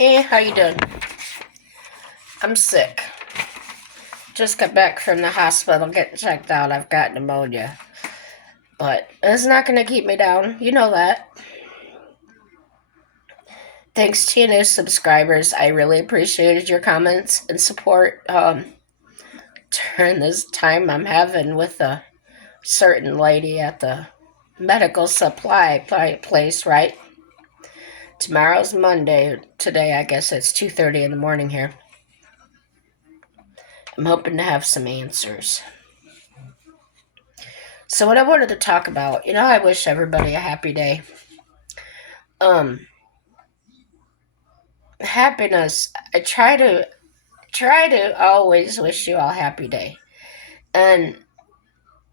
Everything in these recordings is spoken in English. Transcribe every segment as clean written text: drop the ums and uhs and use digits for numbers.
Hey, how you doing? I'm sick. Just got back from the hospital getting checked out. I've got pneumonia. But it's not going to keep me down. You know that. Thanks to your new subscribers. I really appreciated your comments and support during this time I'm having with a certain lady at the medical supply place, right? Tomorrow's Monday. Today, I guess it's 2:30 in the morning here. I'm hoping to have some answers. So what I wanted to talk about, I wish everybody a happy day. Happiness. I try to always wish you all happy day. And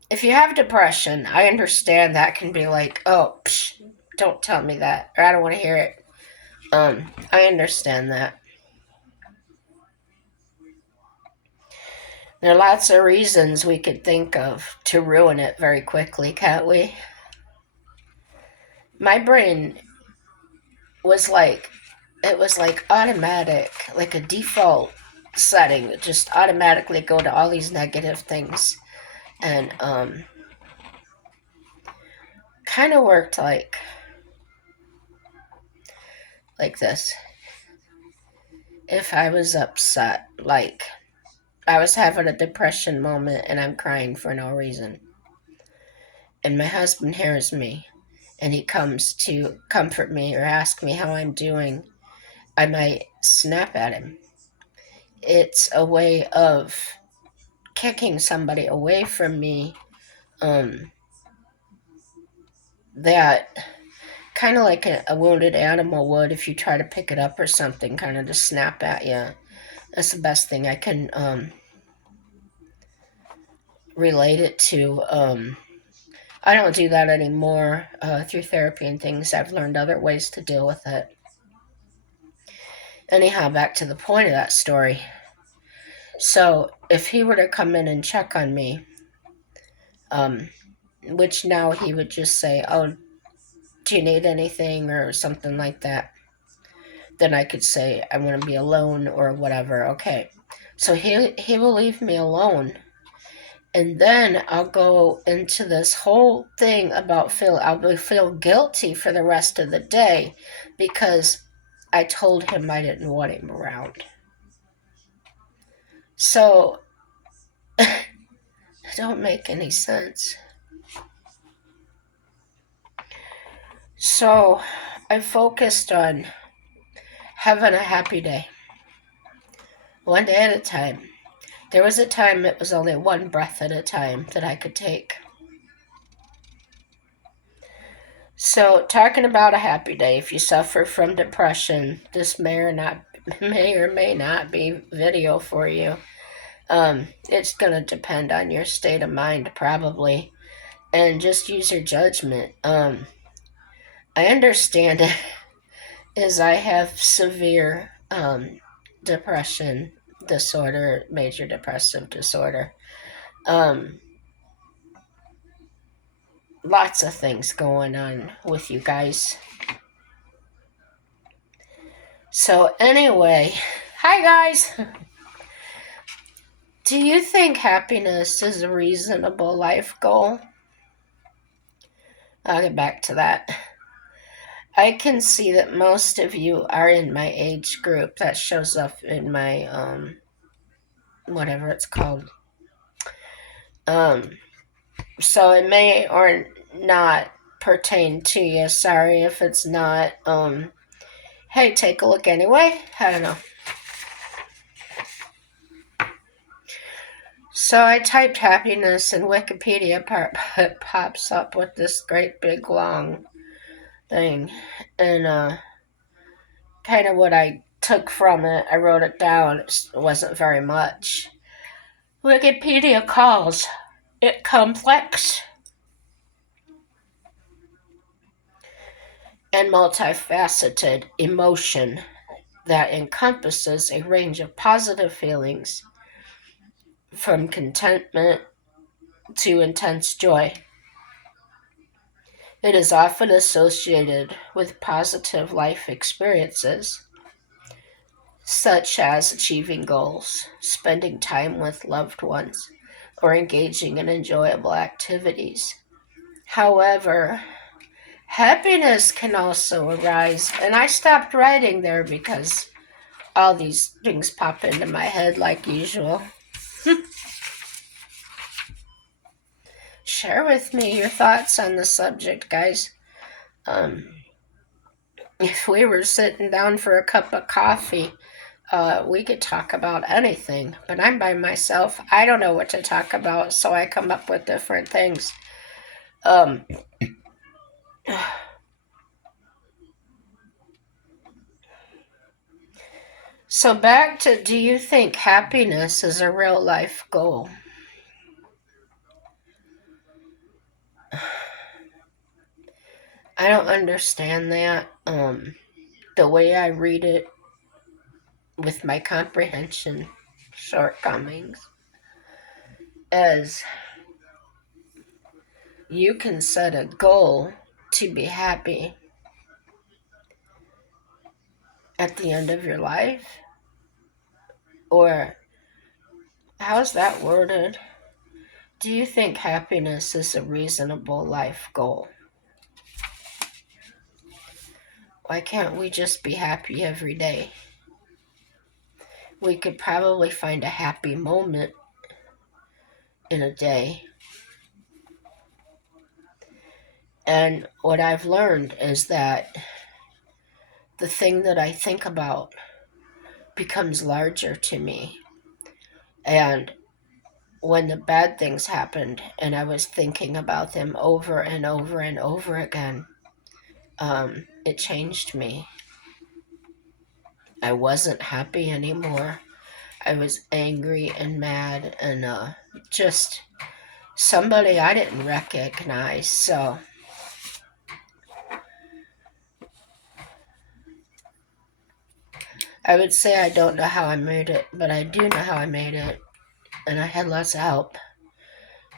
if you have depression, I understand that can be like, oh, don't tell me that, or I don't want to hear it. I understand that. There are lots of reasons we could think of to ruin it very quickly, can't we? My brain was like, it was like automatic, like a default setting, just automatically go to all these negative things. And kind of worked like this. If I was upset, like I was having a depression moment and I'm crying for no reason, and my husband hears me and he comes to comfort me or ask me how I'm doing, I might snap at him. It's a way of kicking somebody away from me, um, that kind of like a wounded animal would if you try to pick it up or something, kind of just snap at you. That's the best thing I can relate it to. I don't do that anymore through therapy and things. I've learned other ways to deal with it. Anyhow, back to the point of that story. So, if he were to come in and check on me, um, which now he would just say, "Oh, do you need anything?" or something like that, then I could say, "I want to be alone" or whatever. Okay. So he will leave me alone. And then I'll go into this whole thing about I'll feel guilty for the rest of the day because I told him I didn't want him around. So it don't make any sense. So I focused on having a happy day, one day at a time. There was a time it was only one breath at a time that I could take. So, talking about a happy day, if you suffer from depression, this may or may not be video for you. It's gonna depend on your state of mind, probably, and just use your judgment. I understand it, as I have severe depression disorder, major depressive disorder. Um, Lots of things going on with you guys. So anyway, hi guys. Do you think happiness is a reasonable life goal? I'll get back to that. I can see that most of you are in my age group. That shows up in my whatever it's called. Um so it may or not pertain to you. Sorry if it's not. Hey, take a look anyway. I don't know. So I typed happiness in Wikipedia, it pops up with this great big long thing. And kind of what I took from it, I wrote it down. It wasn't very much. Wikipedia calls it complex and multifaceted emotion that encompasses a range of positive feelings from contentment to intense joy. It is often associated with positive life experiences such as achieving goals, spending time with loved ones, or engaging in enjoyable activities. However, happiness can also arise, and I stopped writing there because all these things pop into my head like usual. Share with me your thoughts on the subject, guys. Um, if we were sitting down for a cup of coffee, we could talk about anything, but I'm by myself. I don't know what to talk about, so I come up with different things. Um, so back to, do you think happiness is a real life goal? I don't understand that. The way I read it with my comprehension shortcomings is you can set a goal to be happy at the end of your life, or how's that worded? Do you think happiness is a reasonable life goal? Why can't we just be happy every day? We could probably find a happy moment in a day. And what I've learned is that the thing that I think about becomes larger to me. And when the bad things happened and I was thinking about them over and over and over again, it changed me. I wasn't happy anymore. I was angry and mad and just somebody I didn't recognize. So I would say I don't know how I made it, but I do know how I made it. And I had lots of help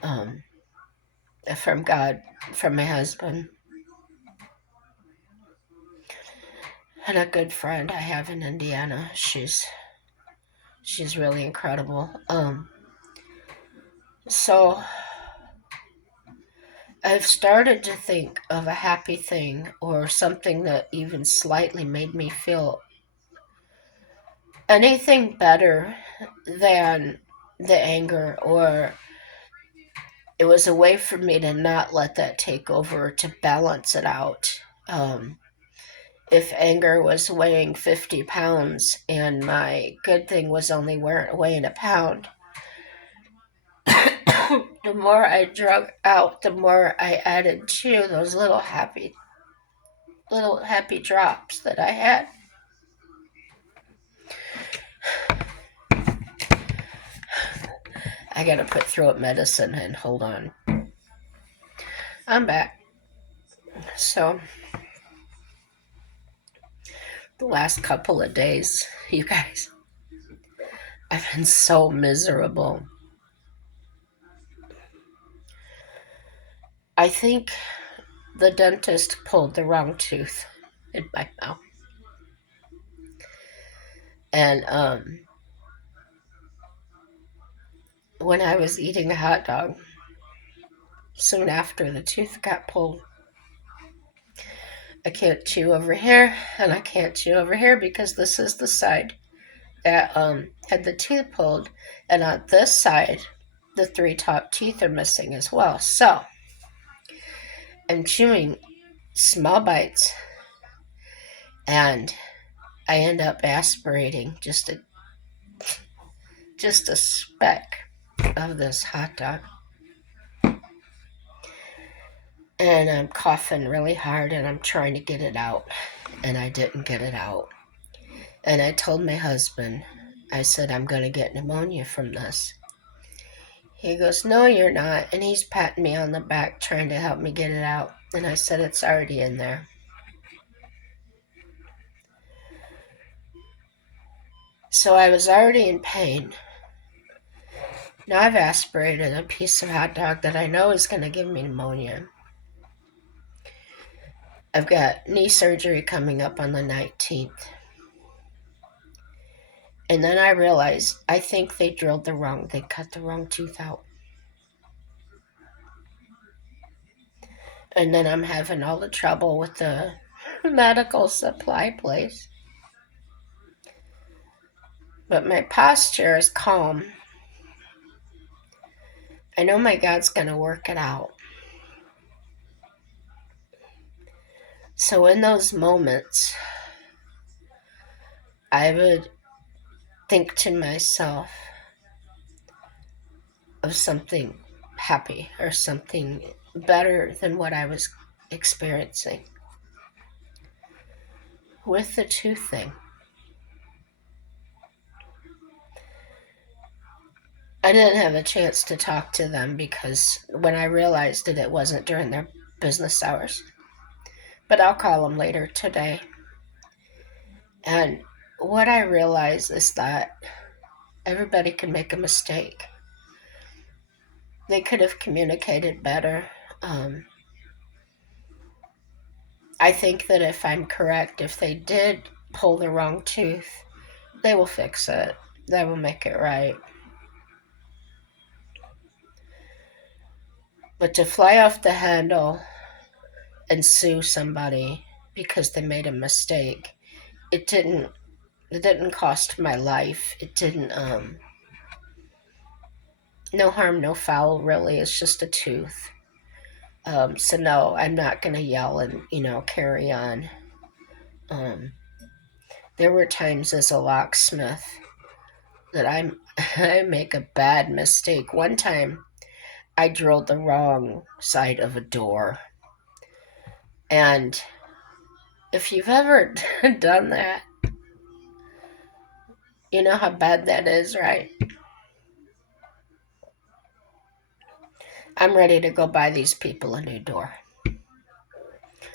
um, from God, from my husband, and a good friend I have in Indiana. She's really incredible. So I've started to think of a happy thing or something that even slightly made me feel anything better than the anger, or it was a way for me to not let that take over, to balance it out. If anger was weighing 50 pounds and my good thing was only weighing a pound, the more I drug out, the more I added to those little happy drops that I had. I gotta put throat medicine in. Hold on. I'm back. So, the last couple of days, you guys, I've been so miserable. I think the dentist pulled the wrong tooth in my mouth. And when I was eating a hot dog, soon after the tooth got pulled, I can't chew over here and I can't chew over here because this is the side that had the tooth pulled, and on this side, the three top teeth are missing as well. So I'm chewing small bites, and I end up aspirating just a speck of this hot dog, and I'm coughing really hard, and I'm trying to get it out, and I didn't get it out. And I told my husband, I said, I'm going to get pneumonia from this. He goes, no, you're not. And he's patting me on the back, trying to help me get it out. And I said, it's already in there. So I was already in pain. Now I've aspirated a piece of hot dog that I know is going to give me pneumonia. I've got knee surgery coming up on the 19th. And then I realized I think they cut the wrong tooth out. And then I'm having all the trouble with the medical supply place. But my posture is calm. I know my God's going to work it out. So in those moments, I would think to myself of something happy or something better than what I was experiencing. With the tooth thing, I didn't have a chance to talk to them because when I realized that it wasn't during their business hours. But I'll call them later today. And what I realize is that everybody can make a mistake. They could have communicated better. I think that if I'm correct, if they did pull the wrong tooth, they will fix it. They will make it right. But to fly off the handle and sue somebody because they made a mistake, it didn't cost my life. It didn't no harm, no foul really. It's just a tooth. So no, I'm not gonna yell and carry on. Um, there were times as a locksmith that I make a bad mistake. One time, I drilled the wrong side of a door, and if you've ever done that, you know how bad that is, right? I'm ready to go buy these people a new door.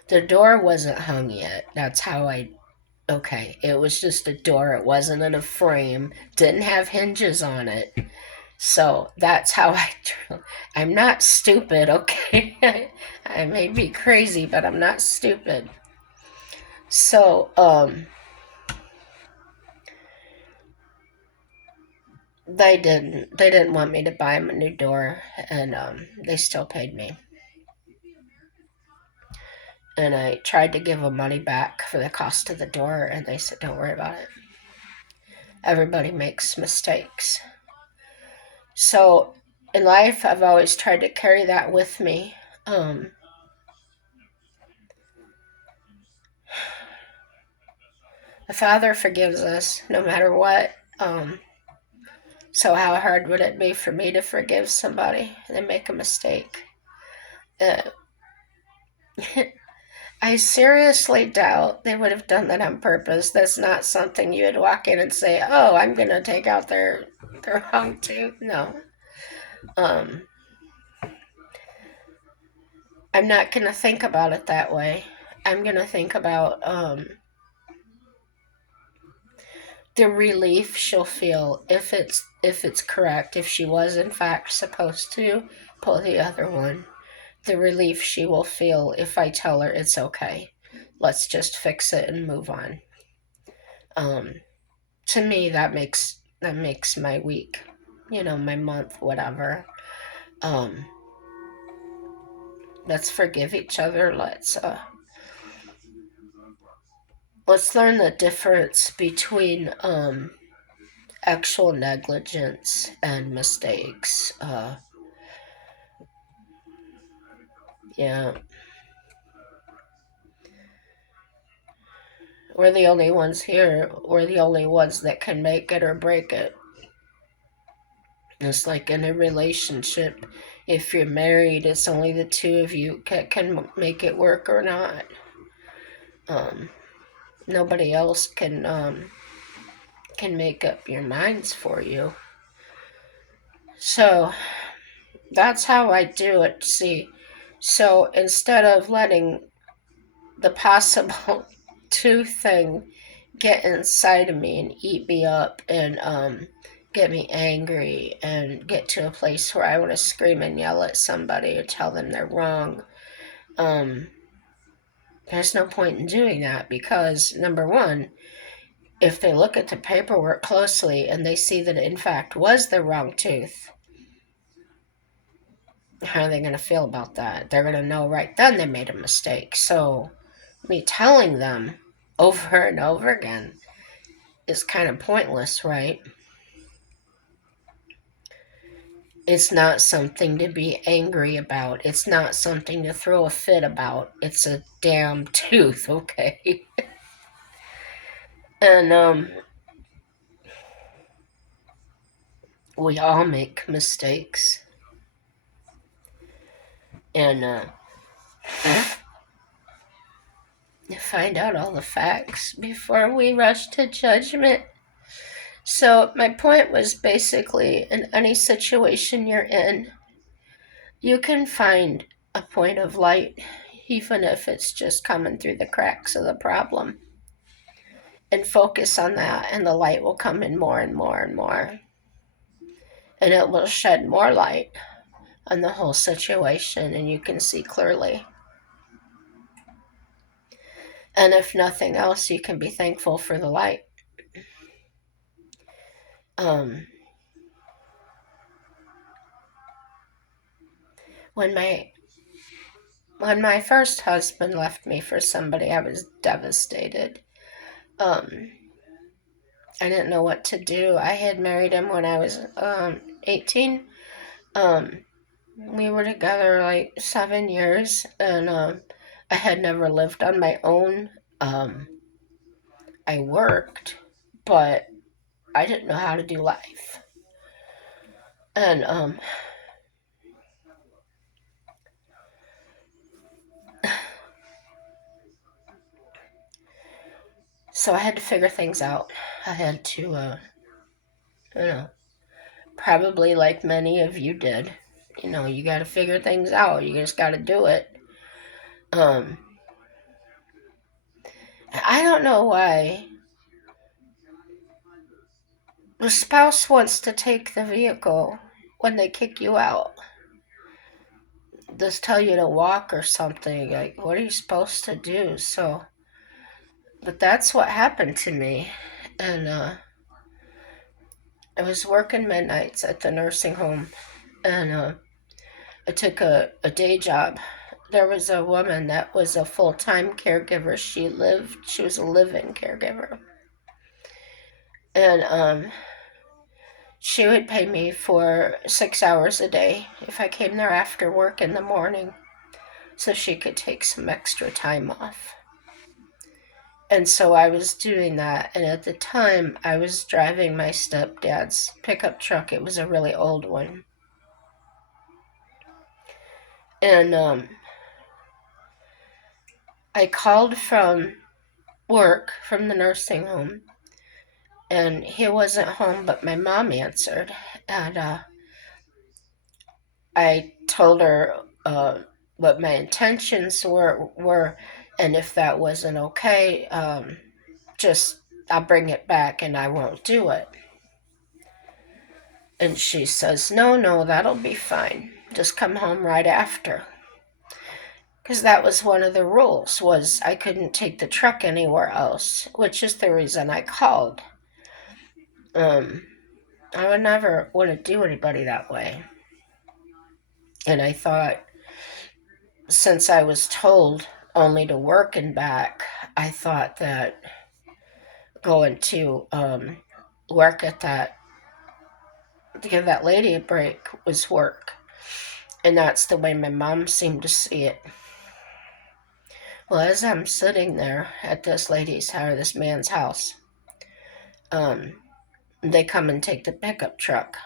The door wasn't hung yet. That's how okay, it was just a door. It wasn't in a frame. Didn't have hinges on it. So that's how I'm not stupid, okay? I may be crazy, but I'm not stupid. So, they didn't want me to buy them a new door, and they still paid me. And I tried to give them money back for the cost of the door, and they said, "Don't worry about it. Everybody makes mistakes." So, in life, I've always tried to carry that with me. The Father forgives us no matter what. So how hard would it be for me to forgive somebody and they make a mistake? Uh, I seriously doubt they would have done that on purpose. That's not something you would walk in and say, "Oh, I'm gonna take out their wrong tooth." No. Um, I'm not gonna think about it that way. I'm gonna think about the relief she'll feel if it's correct, if she was in fact supposed to pull the other one. The relief she will feel if I tell her it's okay. Let's just fix it and move on. Um, to me, that makes my week, my month, whatever. Um, let's forgive each other. Let's learn the difference between actual negligence and mistakes. Yeah, we're the only ones here. We're the only ones that can make it or break it. It's like in a relationship, if you're married, it's only the two of you can make it work or not. Um, nobody else can make up your minds for you. So that's how I do it. See, so instead of letting the possible tooth thing get inside of me and eat me up and get me angry and get to a place where I want to scream and yell at somebody or tell them they're wrong. Um, there's no point in doing that because number one, if they look at the paperwork closely and they see that it in fact was the wrong tooth, how are they going to feel about that? They're going to know right then they made a mistake. So, me telling them over and over again is kind of pointless, right? It's not something to be angry about. It's not something to throw a fit about. It's a damn tooth, okay? And we all make mistakes. And find out all the facts before we rush to judgment. So, my point was basically in any situation you're in, you can find a point of light, even if it's just coming through the cracks of the problem, and focus on that, and the light will come in more and more and more. And it will shed more light on the whole situation, and you can see clearly. And if nothing else, you can be thankful for the light. Um, when my when my first husband left me for somebody, I was devastated. Um, I didn't know what to do. I had married him when I was 18. Um, we were together like 7 years, and I had never lived on my own. Um, I worked, but I didn't know how to do life. And so I had to figure things out. I had to, you know, probably like many of you did. You got to figure things out. You just got to do it. Um, I don't know why the spouse wants to take the vehicle when they kick you out. Just tell you to walk or something. Like, what are you supposed to do? So, but that's what happened to me. And I was working midnights at the nursing home, and I took a day job. There was a woman that was a full time caregiver. She was a live-in caregiver. And she would pay me for 6 hours a day if I came there after work in the morning, so she could take some extra time off. And so I was doing that. And at the time, I was driving my stepdad's pickup truck. It was a really old one. And I called from work, from the nursing home, and he wasn't home, but my mom answered. And I told her what my intentions were, and if that wasn't okay, just I'll bring it back and I won't do it. And she says, no, no, that'll be fine. Just come home right after. Because that was one of the rules, was I couldn't take the truck anywhere else, which is the reason I called. I would never want to do anybody that way. And I thought, since I was told only to work and back, I thought that going to work at that, to give that lady a break, was work. And that's the way my mom seemed to see it. Well, as I'm sitting there at this this man's house, um, they come and take the pickup truck.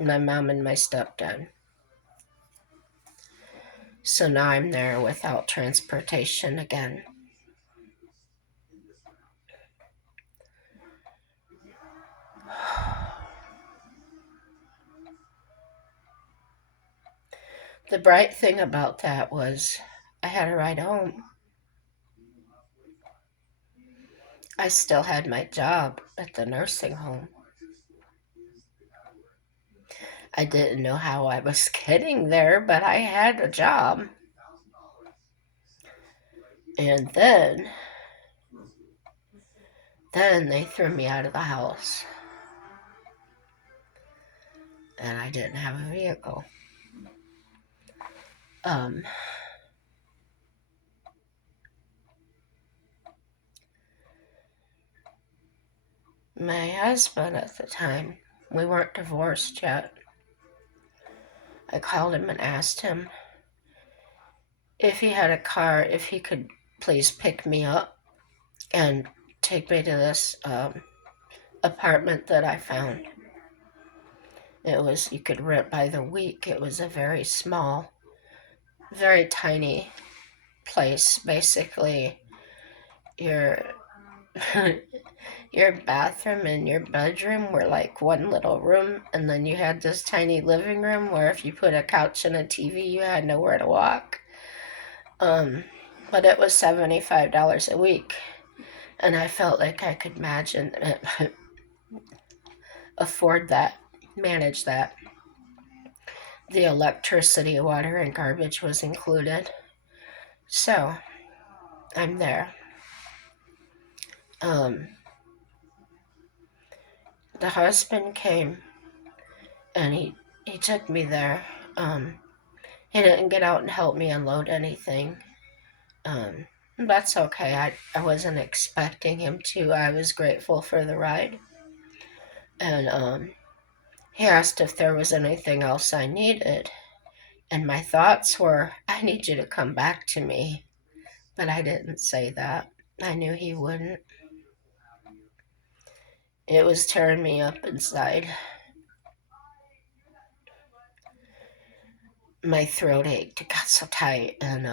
My mom and my stepdad. So now I'm there without transportation again. The bright thing about that was I had a ride home. I still had my job at the nursing home. I didn't know how I was getting there, but I had a job. And then Then they threw me out of the house, and I didn't have a vehicle. Um, my husband at the time, we weren't divorced yet. I called him and asked him if he had a car, if he could please pick me up and take me to this apartment that I found. It was, you could rent by the week. It was a very small, very tiny place. Basically, your your bathroom and your bedroom were like one little room, and then you had this tiny living room where if you put a couch and a TV, you had nowhere to walk. Um, but it was $75 a week, and I felt like I could afford that, manage that. The electricity, water, and garbage was included. So I'm there. Um, the husband came and he took me there. He didn't get out and help me unload anything. Um, that's okay. I wasn't expecting him to. I was grateful for the ride. And he asked if there was anything else I needed. And my thoughts were, I need you to come back to me. But I didn't say that. I knew he wouldn't. It was tearing me up inside. My throat ached. It got so tight. And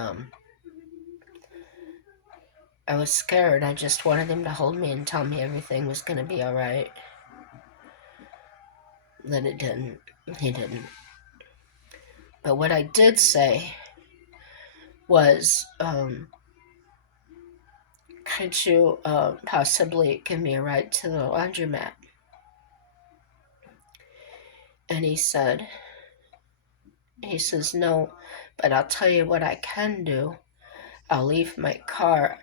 I was scared. I just wanted him to hold me and tell me everything was going to be all right. Then it didn't. He didn't. But what I did say was, could you possibly give me a ride to the laundromat? And he says, no, but I'll tell you what I can do. I'll leave my car.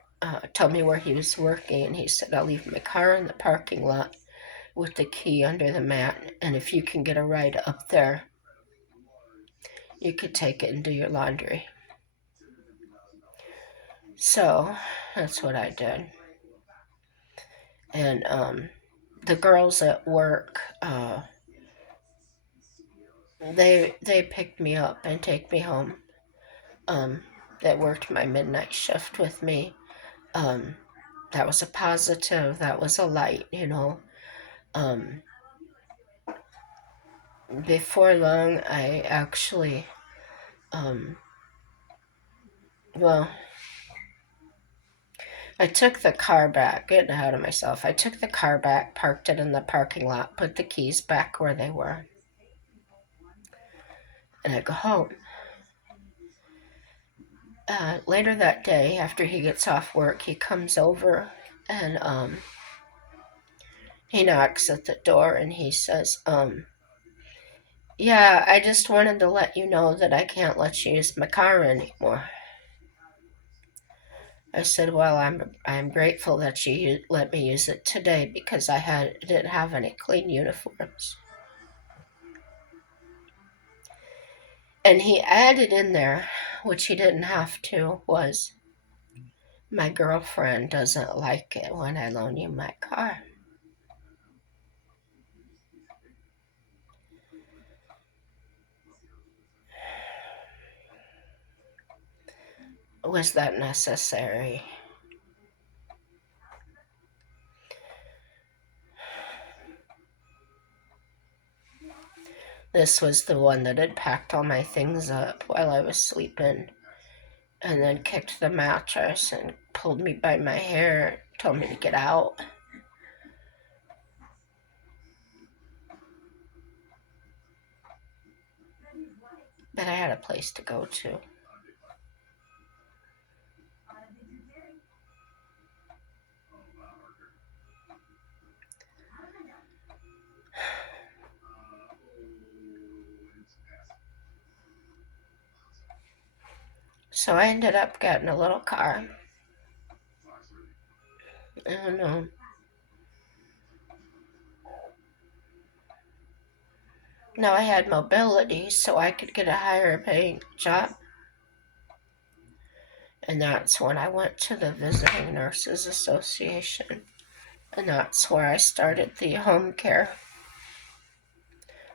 Told me where he was working, and he said, I'll leave my car in the parking lot with the key under the mat, and if you can get a ride up there, you could take it and do your laundry. So that's what I did. And the girls at work, they picked me up and take me home. That worked my midnight shift with me. That was a positive. That was a light, you know. Um, Before long, I actually, um, well, I took the car back, getting ahead of myself. I took the car back, parked it in the parking lot, put the keys back where they were, and I go home. Later that day, after he gets off work, he comes over and he knocks at the door and he says, yeah, I just wanted to let you know that I can't let you use my car anymore. I said, well, I'm grateful that you let me use it today because didn't have any clean uniforms. And he added in there, which he didn't have to, was, my girlfriend doesn't like it when I loan you my car. Was that necessary? This was the one that had packed all my things up while I was sleeping and then kicked the mattress and pulled me by my hair, told me to get out. But I had a place to go to. So I ended up getting a little car. I don't know. Now I had mobility, so I could get a higher paying job. And that's when I went to the Visiting Nurses Association. And that's where I started the home care.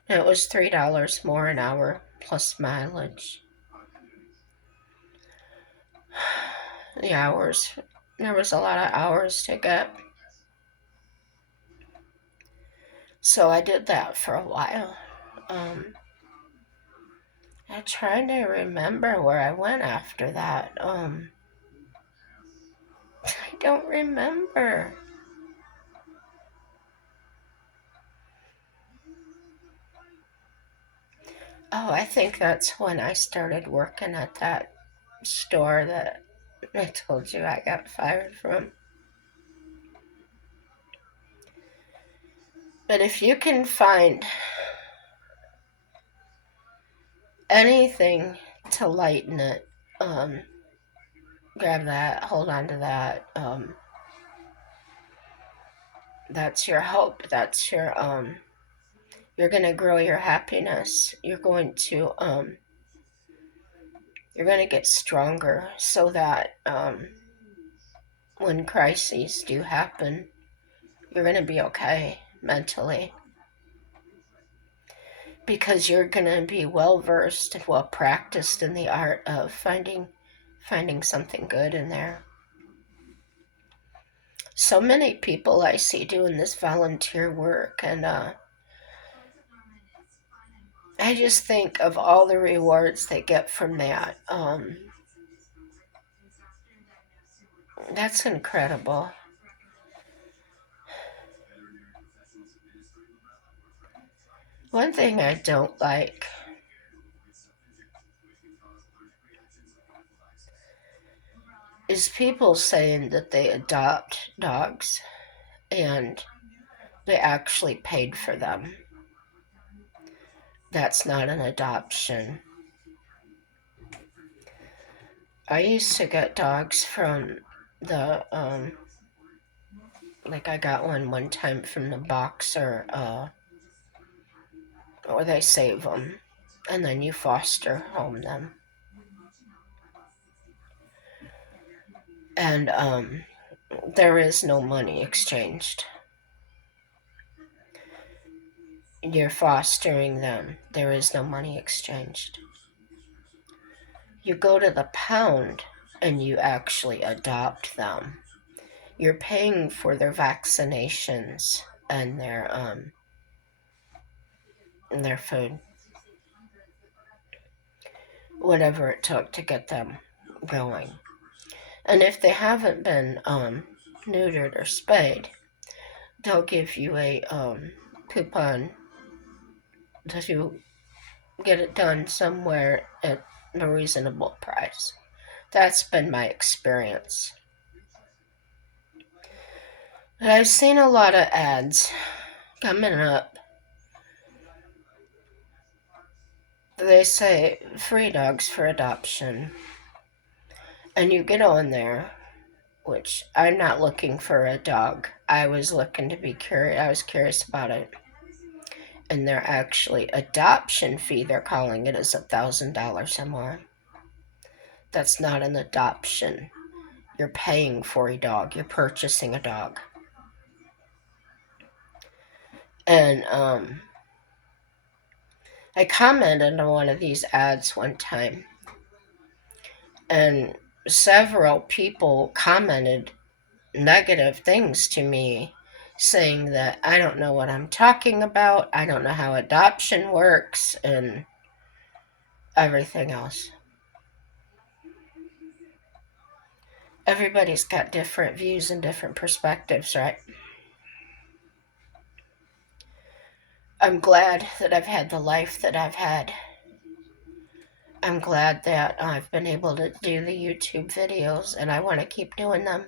And it was $3 more an hour plus mileage. The hours, there was a lot of hours to get. So I did that for a while. I'm trying to remember where I went after that. I don't remember. Oh, I think that's when I started working at that store that I told you I got fired from. But if you can find anything to lighten it, grab that, hold on to that. That's your hope. That's your you're gonna grow your happiness. You're gonna get stronger so that when crises do happen, you're gonna be okay mentally. Because you're gonna be well versed and well practiced in the art of finding something good in there. So many people I see doing this volunteer work, and I just think of all the rewards they get from that. That's incredible. One thing I don't like is people saying that they adopt dogs and they actually paid for them. That's not an adoption. I used to get dogs from the like I got one time from the boxer, or they save them and then you foster home them. And there is no money exchanged. You're fostering them. There is no money exchanged. You go to the pound and you actually adopt them. You're paying for their vaccinations and their food, whatever it took to get them going. And if they haven't been neutered or spayed, they'll give you a coupon to get it done somewhere at a reasonable price. That's been my experience. But I've seen a lot of ads coming up. They say free dogs for adoption. And you get on there, which I'm not looking for a dog. I was looking to be curious. I was curious about it. And their actually adoption fee, they're calling it, is $1,000 or more. That's not an adoption. You're paying for a dog. You're purchasing a dog. And I commented on one of these ads one time, and several people commented negative things to me, saying that I don't know what I'm talking about, I don't know how adoption works, and everything else. Everybody's got different views and different perspectives, right? I'm glad that I've had the life that I've had. I'm glad that I've been able to do the YouTube videos, and I want to keep doing them.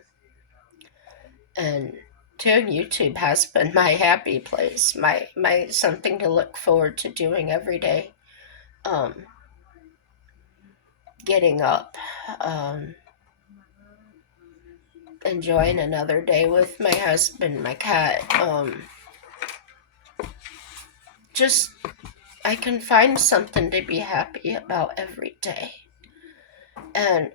And doing YouTube has been my happy place, my something to look forward to doing every day. Getting up, enjoying another day with my husband, my cat, just I can find something to be happy about every day. And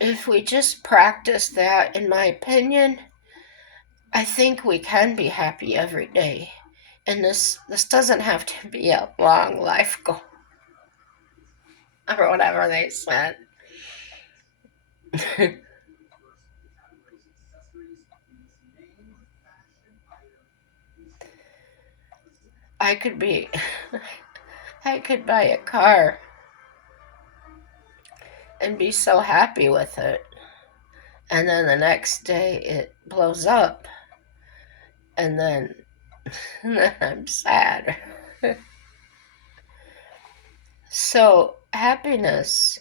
if we just practice that, in my opinion, I think we can be happy every day. And this doesn't have to be a long life goal or whatever they said. I could be I could buy a car and be so happy with it. And then the next day it blows up and then, and then I'm sad. So happiness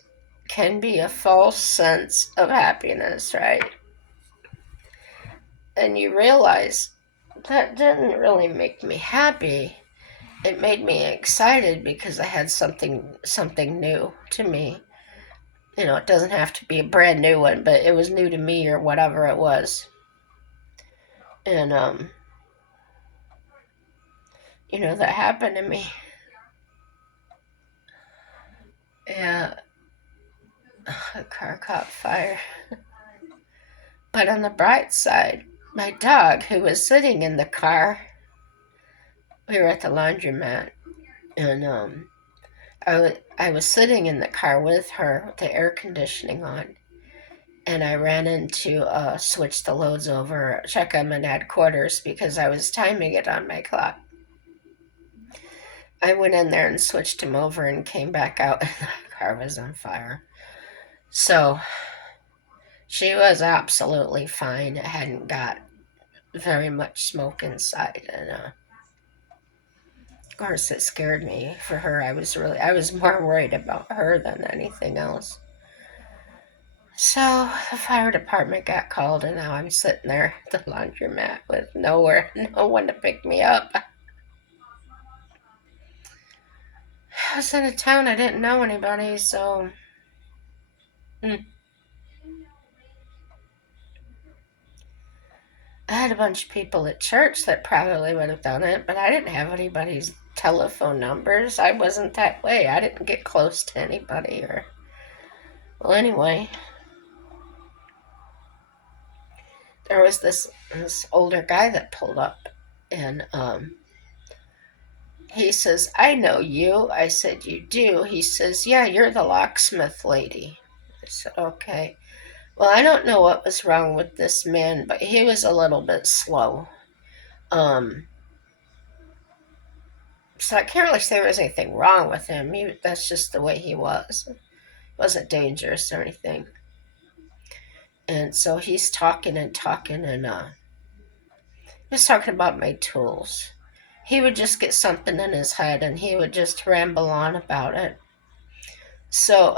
can be a false sense of happiness, right? And you realize that didn't really make me happy. It made me excited because I had something new to me. It doesn't have to be a brand new one, but it was new to me or whatever it was. And that happened to me. Yeah, a car caught fire. But on the bright side, my dog, who was sitting in the car, we were at the laundromat, and I was sitting in the car with her, with the air conditioning on, and I ran in to switch the loads over, check them and add quarters because I was timing it on my clock. I went in there and switched him over and came back out, and the car was on fire. So she was absolutely fine. It hadn't got very much smoke inside, and of course it scared me for her. I was more worried about her than anything else. So the fire department got called, and now I'm sitting there at the laundromat with no one to pick me up. I was in a town, I didn't know anybody, so mm, I had a bunch of people at church that probably would have done it, but I didn't have anybody's telephone numbers. I wasn't that way. I didn't get close to anybody or. Well, anyway, there was this older guy that pulled up, and he says, "I know you." I said, "You do?" He says, "Yeah, you're the locksmith lady." I said, "Okay." Well, I don't know what was wrong with this man, but he was a little bit slow. Um, so I can't really say there was anything wrong with him. That's just the way he was. It wasn't dangerous or anything. And so he's talking and talking, and he was talking about my tools. He would just get something in his head, and he would just ramble on about it. So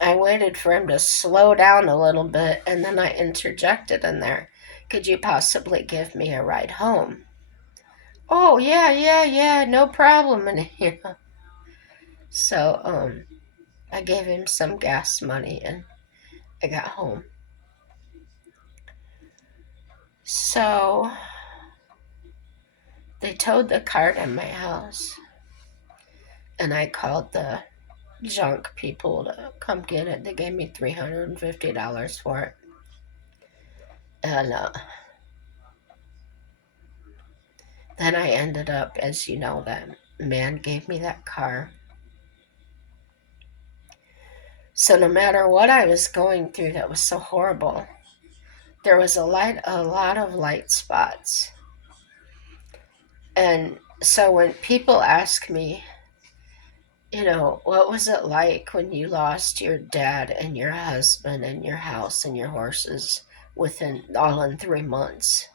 I waited for him to slow down a little bit, and then I interjected in there. "Could you possibly give me a ride home?" "Oh, yeah, yeah, yeah, no problem." And so I gave him some gas money, and I got home. So they towed the car to my house, and I called the junk people to come get it. They gave me $350 for it. And then I ended up, as you know, that man gave me that car. So no matter what I was going through that was so horrible, there was a lot of light spots. And so when people ask me, what was it like when you lost your dad and your husband and your house and your horses within all in 3 months?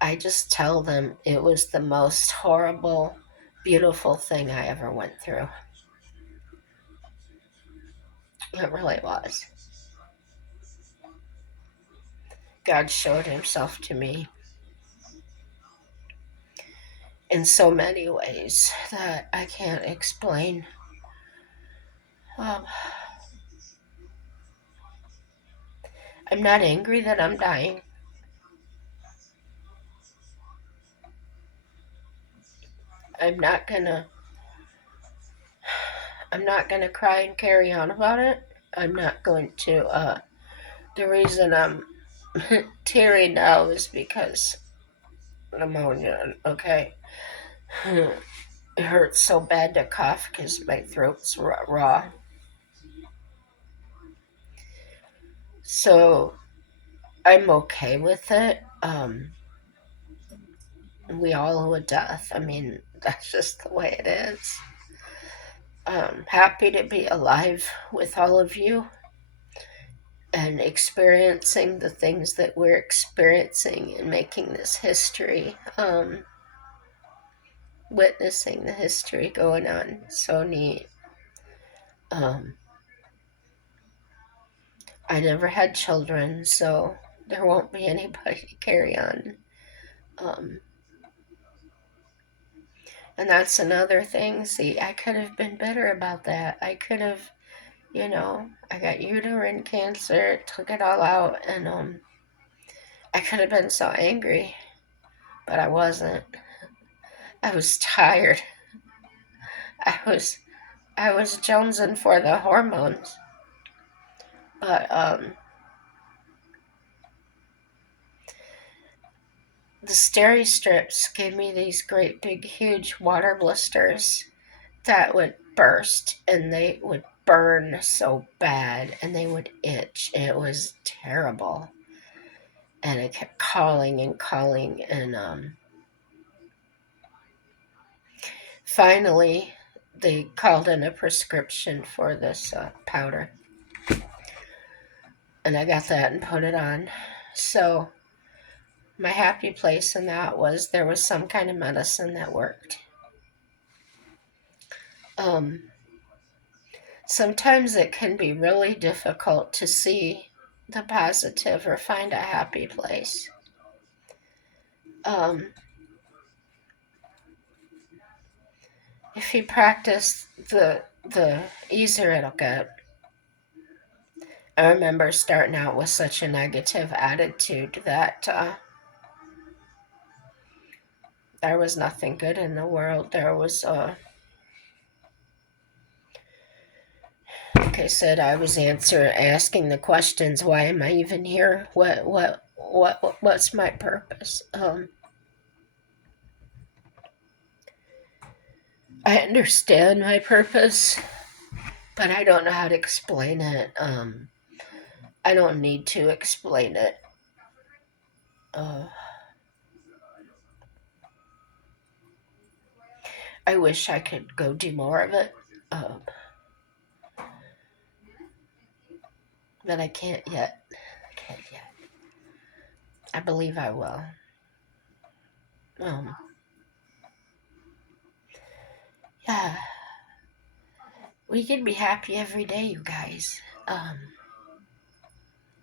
I just tell them it was the most horrible, beautiful thing I ever went through. It really was. God showed himself to me in so many ways that I can't explain. Um, I'm not angry that I'm dying. I'm not gonna I'm not gonna cry and carry on about it. I'm not going to the reason I'm teary now is because pneumonia, okay? It hurts so bad to cough because my throat's raw. So I'm okay with it. We all owe a death. I mean, that's just the way it is. Happy to be alive with all of you and experiencing the things that we're experiencing and making this history, witnessing the history going on. So neat. Um, I never had children, so there won't be anybody to carry on. Um, and that's another thing. See, I could have been better about that. I could have, I got uterine cancer, took it all out, and I could have been so angry, but I wasn't. I was tired. I was I was jonesing for the hormones, but the steri strips gave me these great big huge water blisters that would burst and they would burn so bad and they would itch. It was terrible, and it kept calling and calling, and finally they called in a prescription for this powder, and I got that and put it on. So my happy place in that was there was some kind of medicine that worked. Um, Sometimes it can be really difficult to see the positive or find a happy place. Um, if you practice, the easier it'll get. I remember starting out with such a negative attitude that there was nothing good in the world. There was, like I said, I was asking the questions. Why am I even here? What's my purpose? I understand my purpose, but I don't know how to explain it. I don't need to explain it. Uh, I wish I could go do more of it, uh, but I can't yet. I can't yet. I believe I will. Um, yeah, we can be happy every day, you guys.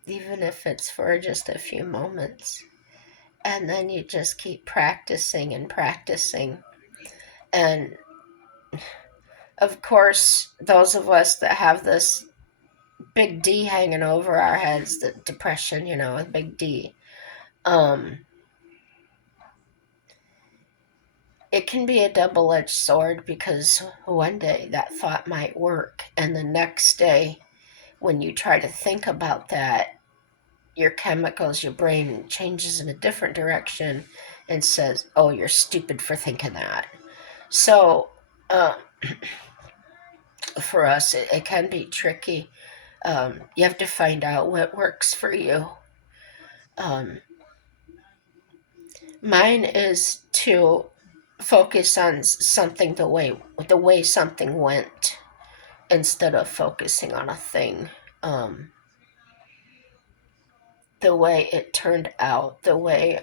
Even if it's for just a few moments. And then you just keep practicing and practicing. And of course, those of us that have this big D hanging over our heads, the depression, a big D, um, it can be a double edged sword because one day that thought might work, and the next day, when you try to think about that, your chemicals, your brain changes in a different direction and says, "Oh, you're stupid for thinking that." So, uh, for us, it can be tricky. You have to find out what works for you. Um, Mine is to focus on something the way something went instead of focusing on a thing. Um, the way it turned out, the way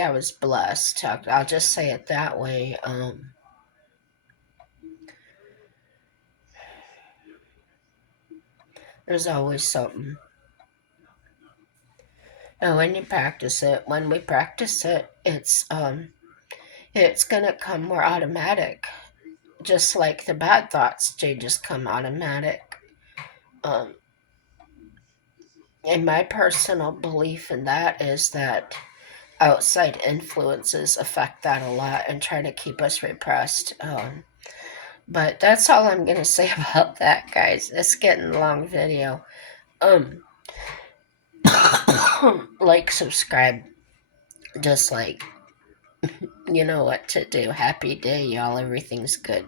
I was blessed. I'll just say it that way. There's always something. And when we practice it, it's gonna come more automatic. Just like the bad thoughts, they just come automatic. Um, And my personal belief in that is that outside influences affect that a lot and try to keep us repressed. But that's all I'm gonna say about that, guys. It's getting a long video. Um, like, subscribe, dislike. You know what to do. Happy day, y'all. Everything's good.